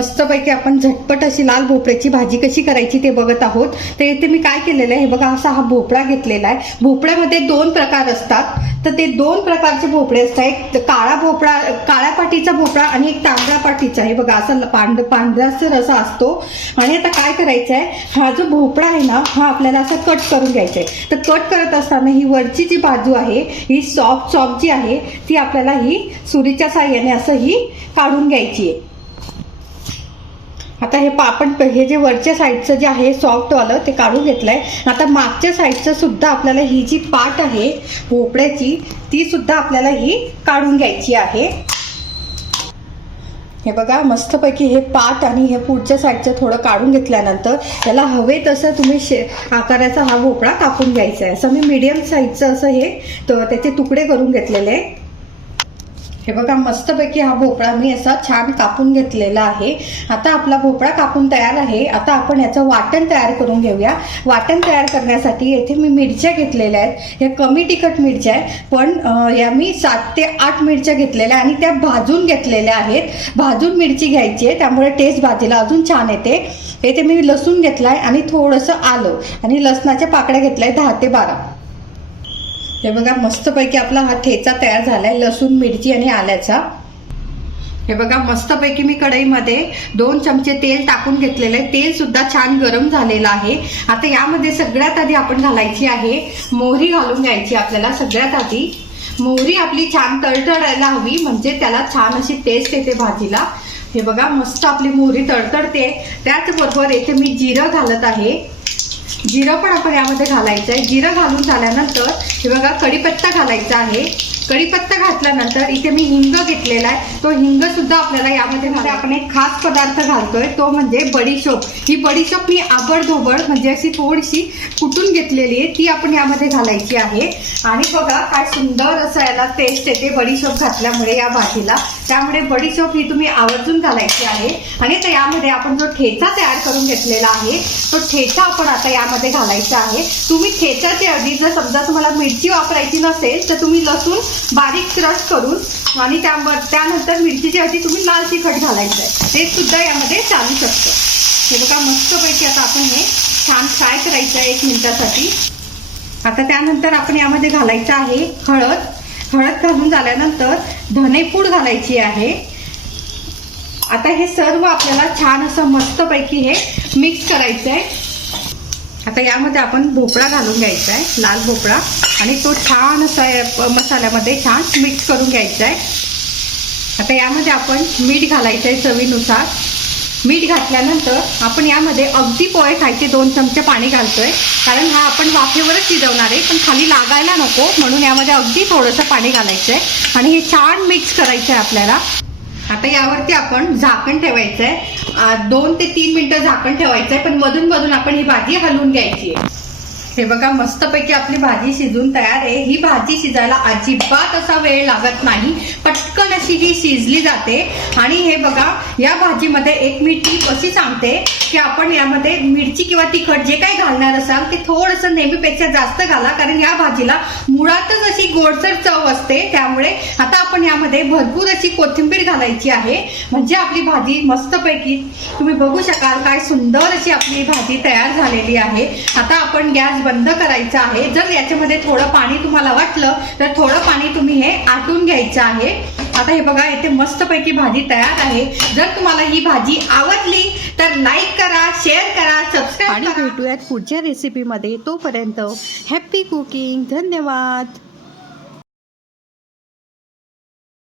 मस्तपैकी आपण झटपट अशी लाल भोपळ्याची भाजी कशी करायची ते बघत आहोत. तर इथे मी काय केलेलं आहे हे बघा असा हा भोपळा घेतलेला आहे. भोपळ्यामध्ये दोन प्रकार असतात. तर ते दोन प्रकारचे भोपळे असतात. एक काळा भोपळा काळ्या पाठीचा भोपळा आणि एक तांबड्या पाठीचा हे बघा असा पांढ पांढरासर असा असतो. आणि आता काय करायचं आहे हा जो भोपळा आहे ना हा आपल्याला असा कट करून घ्यायचा आहे. तर कट करत असताना ही वरची जी बाजू आहे ही सॉफ्ट सॉफ्ट जी आहे ती आपल्याला ही सुरीच्या साह्याने असं ही काढून घ्यायची आहे. आता हे आपण हे जे वरच्या साईडचं जे आहे सॉफ्टवालं ते काढून घेतलंय. आता मागच्या साईडचं सुद्धा आपल्याला ही जी पाट आहे भोपळ्याची ती सुद्धा आपल्याला ही काढून घ्यायची आहे. हे बघा मस्तपैकी हे पाट आणि हे पुढच्या साईडचं थोडं काढून घेतल्यानंतर याला हवे तसं तुम्ही शे आकाराचा हा भोपळा कापून घ्यायचा आहे. असं मी मीडियम साईजचं असं हे तर त्याचे तुकडे करून घेतलेले. आहे हे बघा मस्तपैकी हा भोपळा मी असा छान कापून घेतलेला आहे. आता आपला भोपळा कापून तयार आहे. आता आपण याचं वाटण तयार करून घेऊया. वाटण तयार करण्यासाठी येथे मी मिरच्या घेतलेल्या आहेत. ह्या कमी तिखट मिरच्या आहेत पण या मी सात ते आठ मिरच्या घेतलेल्या आणि त्या भाजून घेतलेल्या आहेत. भाजून मिरची घ्यायची आहे त्यामुळे टेस्ट भाजीला अजून छान येते. येथे मी लसूण घेतलाय आणि थोडंसं आलं आणि लसणाच्या पाकड्या आहेत दहा ते बारा. हे बघा मस्तपैकी आपला हा ठेचा तयार झालाय लसूण मिरची आणि आल्याचा. हे बघा मस्तपैकी मी कढईमध्ये दोन चमचे तेल टाकून घेतलेलं आहे. तेल सुद्धा छान गरम झालेलं आहे. आता यामध्ये सगळ्यात आधी आपण घालायची आहे मोहरी घालून घ्यायची आपल्याला सगळ्यात आधी. मोहरी आपली छान तळतळायला हवी म्हणजे त्याला छान अशी टेस्ट येते भाजीला. हे बघा मस्त आपली मोहरी तळतळते त्याचबरोबर येथे मी जिरं घालत आहे. जिरं पण आपण यामध्ये घालायचं आहे जिरं घालून झाल्यानंतर हे बघा कढीपत्ता घालायचा आहे. कढीपत्ता घातल्यानंतर इथे मी हिंग घेतलेला आहे. तो हिंग सुद्धा आपल्याला यामध्ये घालायचा आपण एक खास पदार्थ घालतोय. तो म्हणजे बडीशोप. ही बडीशोप मी आबडधोबड म्हणजे अशी थोडीशी कुटून घेतलेली आहे. ती आपण यामध्ये घालायची आहे. आणि बघा काय सुंदर असं याला टेस्ट येते बडीशोप घातल्यामुळे या भाजीला. त्यामुळे बडीशोप ही तुम्ही आवर्जून घालायची आहे. आणि आता यामध्ये आपण जो ठेचा तयार करून घेतलेला आहे तो ठेचा आपण आता यामध्ये घालायचा आहे. तुम्ही ठेच्याच्या आधी जर समजा तुम्हाला मिरची वापरायची नसेल तर तुम्ही लसूण बारीक क्रश करून आणि त्यावर त्यानंतर मिरचीच्या आधी तुम्ही लाल तिखट घालायचं आहे ते सुद्धा यामध्ये चालू शकतं. हे बघा मस्तपैकी आता आपण हे छान फ्राय करायचं आहे एक मिनिटासाठी. आता त्यानंतर आपण यामध्ये घालायचं आहे हळद. हळद घालून झाल्यानंतर धनेपूड घालायची आहे. आता हे सर्व आपल्याला छान असं मस्तपैकी हे मिक्स करायचं आहे आता यामध्ये आपण भोपळा घालून घ्यायचा आहे लाल भोपळा. आणि तो छान असा मसाल्यामध्ये छान मिक्स करून घ्यायचा आहे. आता यामध्ये आपण मीठ घालायचं आहे चवीनुसार. मीठ घातल्यानंतर आपण यामध्ये अगदी पोहे खायचे दोन चमचे पाणी घालतोय. कारण हा आपण वाफेवरच शिजवणार आहे पण खाली लागायला नको. म्हणून यामध्ये अगदी थोडंसं पाणी घालायचं आहे आणि हे छान मिक्स करायचं आहे आपल्याला. आता यावरती आपण झाकण ठेवायचं आहे दोन ते तीन मिनिटं झाकण ठेवायचं आहे पण मधून मधून आपण ही भाजी हलवून घ्यायची आहे. हे बघा मस्तपैकी आपली भाजी शिजून तयार आहे. ही भाजी शिजायला अजिबात असा वेळ लागत नाही. पटकन अशी ही शिजली जाते. आणि हे बघा या भाजीमध्ये एक मी टीप अशी सांगते की आपण यामध्ये मिरची किंवा तिखट जे काही घालणार असाल ते थोडंसं नेहमीपेक्षा जास्त घाला. कारण या भाजीला मुळातच अशी गोडसर चव असते. त्यामुळे आता आपण यामध्ये भरपूर अशी कोथिंबीर घालायची आहे. म्हणजे आपली भाजी मस्तपैकी तुम्ही बघू शकाल काय सुंदर अशी आपली भाजी तयार झालेली आहे. आता आपण गॅस बंद करायचा आहे. जर याच्यामध्ये थोडं पाणी तुम्हाला वाटलं तर थोडं पाणी तुम्ही हे आटून घ्यायचं आहे. आता हे बघा इथे मस्तपैकी भाजी तयार आहे. जर तुम्हाला ही भाजी आवडली तर लाईक करा शेअर करा सबस्क्राईब करा. भेटूयात पुढच्या रेसिपीमध्ये तोपर्यंत हॅप्पी कुकिंग धन्यवाद.